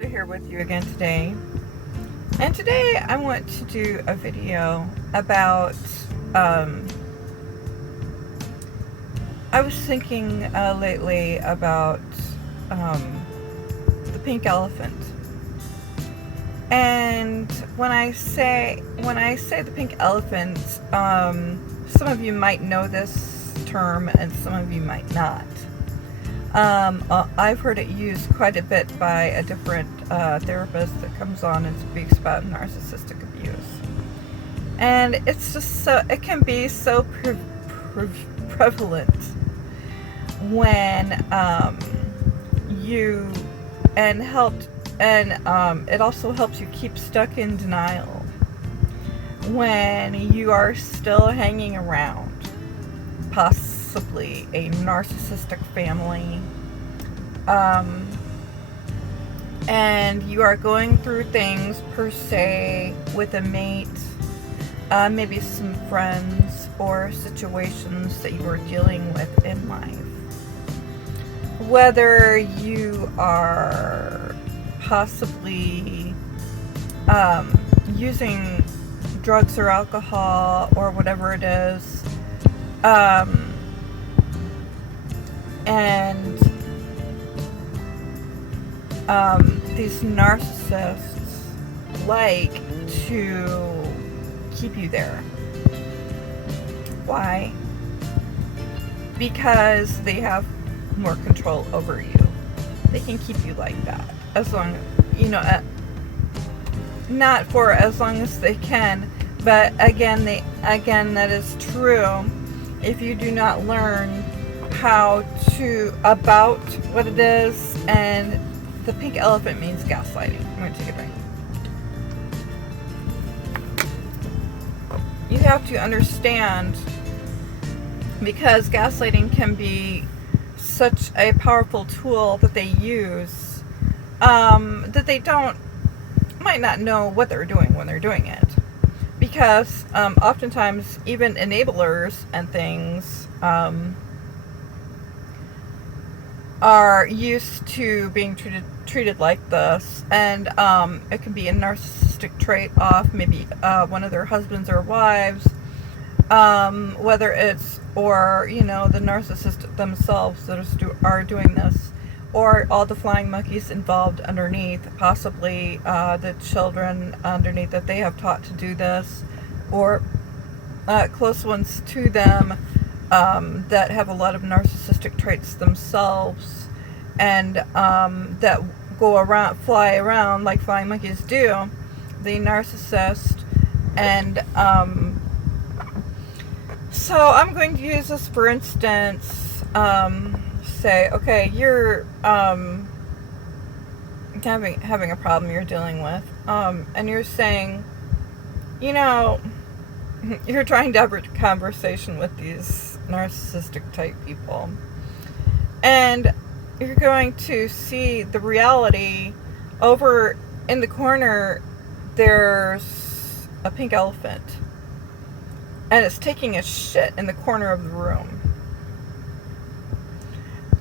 Here with you again today, and today I want to do a video about I was thinking lately about the pink elephant. And when I say the pink elephant, some of you might know this term and some of you might not. I've heard it used quite a bit by a different therapist that comes on and speaks about narcissistic abuse. And it's just so, it can be so prevalent when you, and helped, and it also helps you keep stuck in denial when you are still hanging around possibly a narcissistic family, and you are going through things per se with a mate, maybe some friends or situations that you are dealing with in life. Whether you are possibly using drugs or alcohol or whatever it is, and these narcissists like to keep you there. Why? Because they have more control over you. They can keep you like that as long, not for as long as they can, but again, that is true if you do not learn about what it is. And the pink elephant means gaslighting. I'm going to take a drink. You have to understand, because gaslighting can be such a powerful tool that they use, that they might not know what they're doing when they're doing it. Because oftentimes even enablers and things are used to being treated like this, and it can be a narcissistic trait off maybe one of their husbands or wives, whether it's, or the narcissist themselves that are doing this, or all the flying monkeys involved underneath, possibly the children underneath that they have taught to do this, or close ones to them that have a lot of narcissistic traits themselves, and that fly around like flying monkeys do, the narcissist. And so I'm going to use this for instance. Say, okay, you're having a problem you're dealing with, and you're saying, you're trying to have a conversation with these narcissistic type people, and you're going to see the reality. Over in the corner there's a pink elephant, and it's taking a shit in the corner of the room,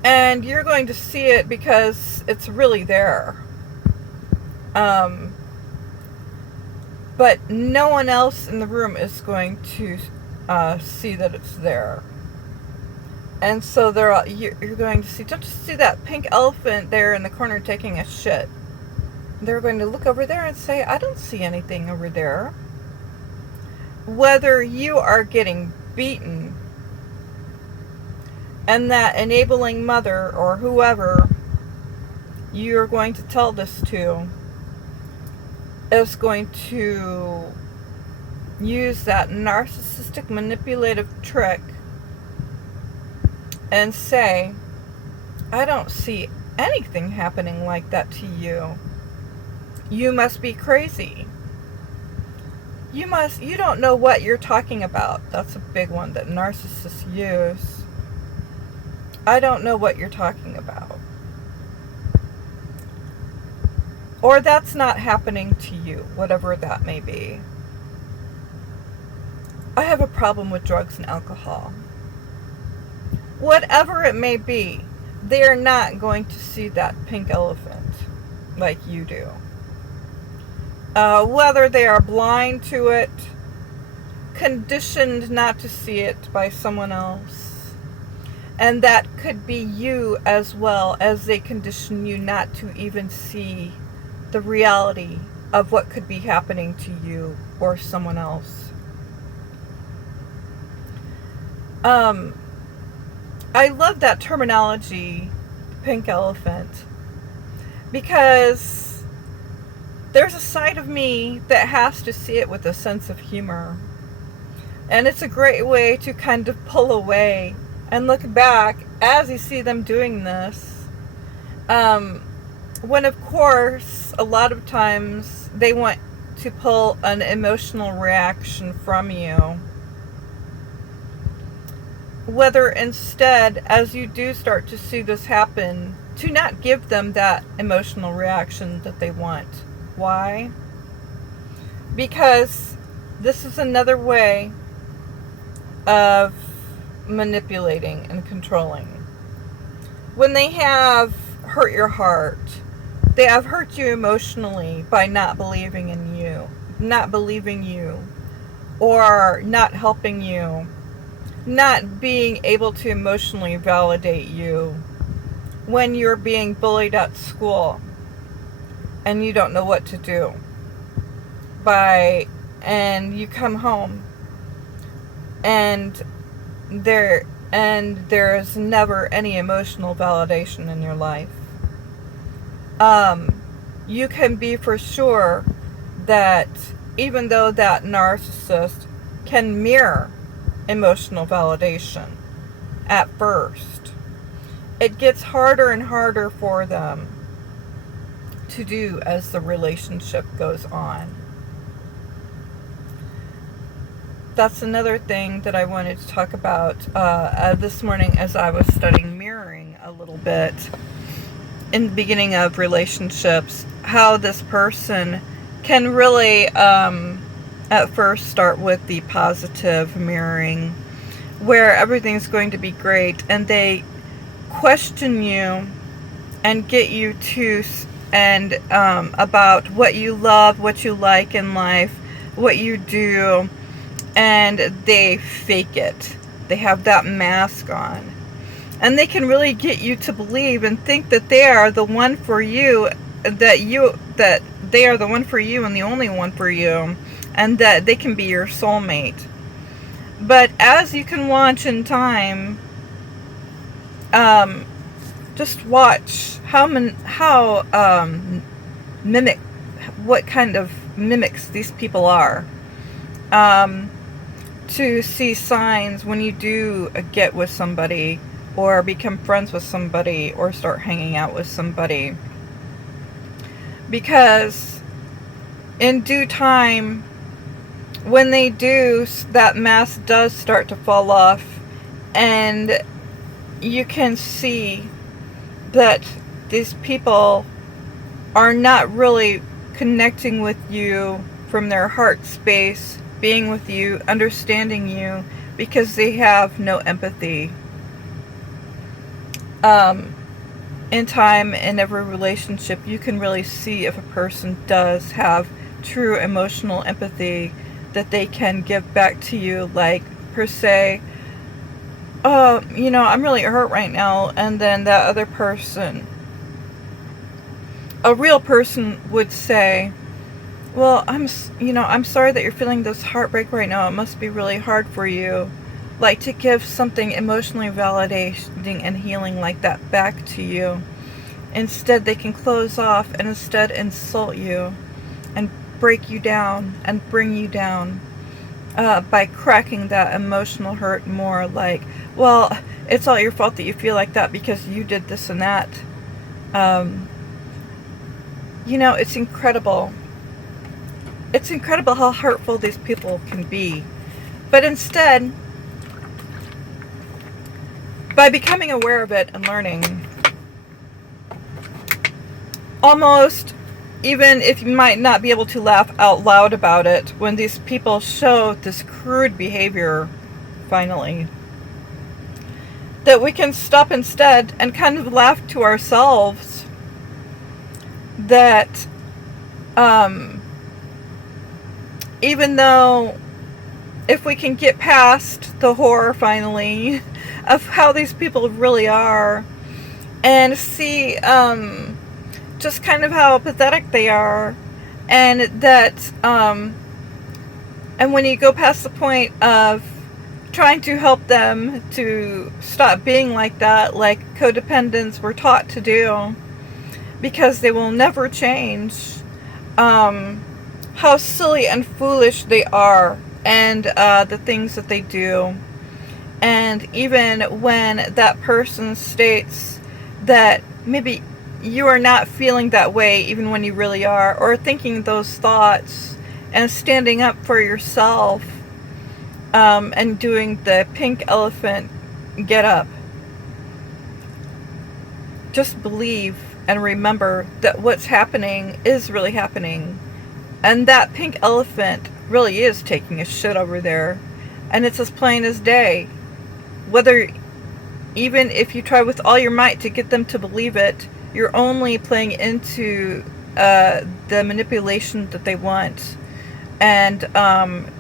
and you're going to see it because it's really there, but no one else in the room is going to see that it's there. And so you're going to see, don't you see that pink elephant there in the corner taking a shit? They're going to look over there and say, I don't see anything over there. Whether you are getting beaten, and that enabling mother or whoever you're going to tell this to is going to use that narcissistic manipulative trick and say, I don't see anything happening like that to you. You must be crazy. You don't know what you're talking about. That's a big one that narcissists use. I don't know what you're talking about. Or that's not happening to you, whatever that may be. I have a problem with drugs and alcohol. Whatever it may be, they're not going to see that pink elephant. like you do. Whether they are blind to it, conditioned not to see it by someone else. And that could be you as well, as they condition you not to even see the reality of what could be happening to you or someone else. I love that terminology, pink elephant, because there's a side of me that has to see it with a sense of humor. And it's a great way to kind of pull away and look back as you see them doing this. When, of course, a lot of times they want to pull an emotional reaction from you. Whether instead, as you do start to see this happen, to not give them that emotional reaction that they want. Why? Because this is another way of manipulating and controlling. When they have hurt your heart, they have hurt you emotionally by not believing in you, not believing you, or not helping you, not being able to emotionally validate you when you're being bullied at school and you don't know what to do. And you come home and there is never any emotional validation in your life. You can be for sure that even though that narcissist can mirror emotional validation at first, it gets harder and harder for them to do as the relationship goes on. That's another thing that I wanted to talk about this morning as I was studying mirroring a little bit in the beginning of relationships, how this person can really at first start with the positive mirroring where everything's going to be great, and they question you and get you to about what you love, what you like in life, what you do, and they fake it. They have that mask on, and they can really get you to believe and think that they are the one for you, that they are the one for you and the only one for you, and that they can be your soulmate. But as you can watch in time, just watch what kind of mimics these people are. To see signs when you do get with somebody or become friends with somebody or start hanging out with somebody. Because in due time, when they do, that mask does start to fall off, and you can see that these people are not really connecting with you from their heart space, being with you, understanding you, because they have no empathy. In time, in every relationship, you can really see if a person does have true emotional empathy that they can give back to you, like per se, oh, I'm really hurt right now, and then that other person, a real person, would say, well, I'm sorry that you're feeling this heartbreak right now. It must be really hard for you. Like to give something emotionally validating and healing like that back to you. Instead, they can close off and instead insult you and break you down and bring you down by cracking that emotional hurt more, like, well, it's all your fault that you feel like that because you did this and that. It's incredible. It's incredible how hurtful these people can be. But instead, by becoming aware of it and learning, almost, even if you might not be able to laugh out loud about it, when these people show this crude behavior, finally, that we can stop instead and kind of laugh to ourselves that even though if we can get past the horror finally of how these people really are and see just kind of how pathetic they are, and that and when you go past the point of trying to help them to stop being like that, like codependents were taught to do, because they will never change, how silly and foolish they are, and the things that they do. And even when that person states that maybe you are not feeling that way, even when you really are, or thinking those thoughts, and standing up for yourself, and doing the pink elephant get up. Just believe and remember that what's happening is really happening. And that pink elephant really is taking a shit over there. And it's as plain as day. Whether, even if you try with all your might to get them to believe it, you're only playing into the manipulation that they want. And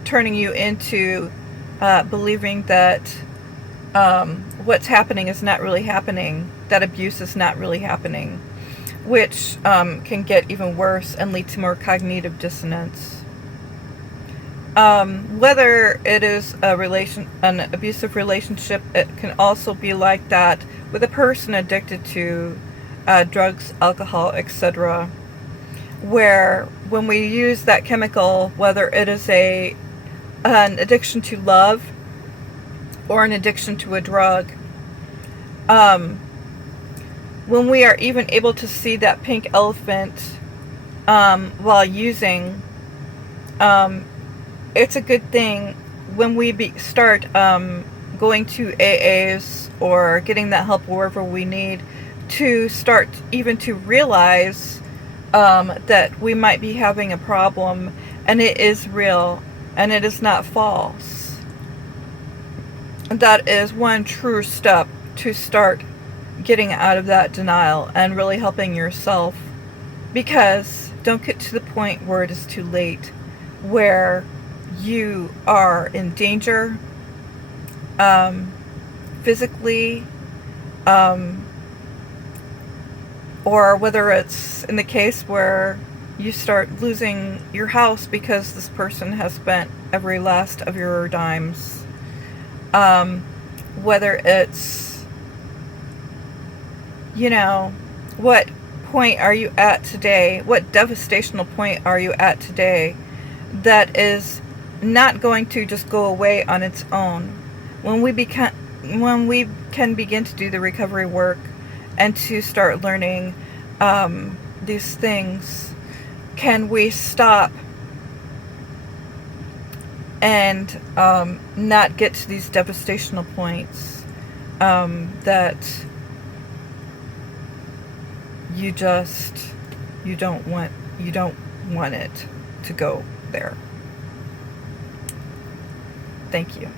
turning you into believing that what's happening is not really happening. That abuse is not really happening. Which can get even worse and lead to more cognitive dissonance. Whether it is an abusive relationship, it can also be like that with a person addicted to drugs, alcohol, etc. Where when we use that chemical, whether it is an addiction to love or an addiction to a drug, when we are even able to see that pink elephant while using, it's a good thing when we start going to AAs or getting that help wherever we need, to start even to realize that we might be having a problem, and it is real and it is not false. That is one true step to start getting out of that denial and really helping yourself, because don't get to the point where it is too late, where you are in danger, physically, or whether it's in the case where you start losing your house because this person has spent every last of your dimes, whether it's, what point are you at today? What devastational point are you at today that is not going to just go away on its own? When we can begin to do the recovery work and to start learning these things, can we stop and not get to these devastational points that you don't want it to go there. Thank you.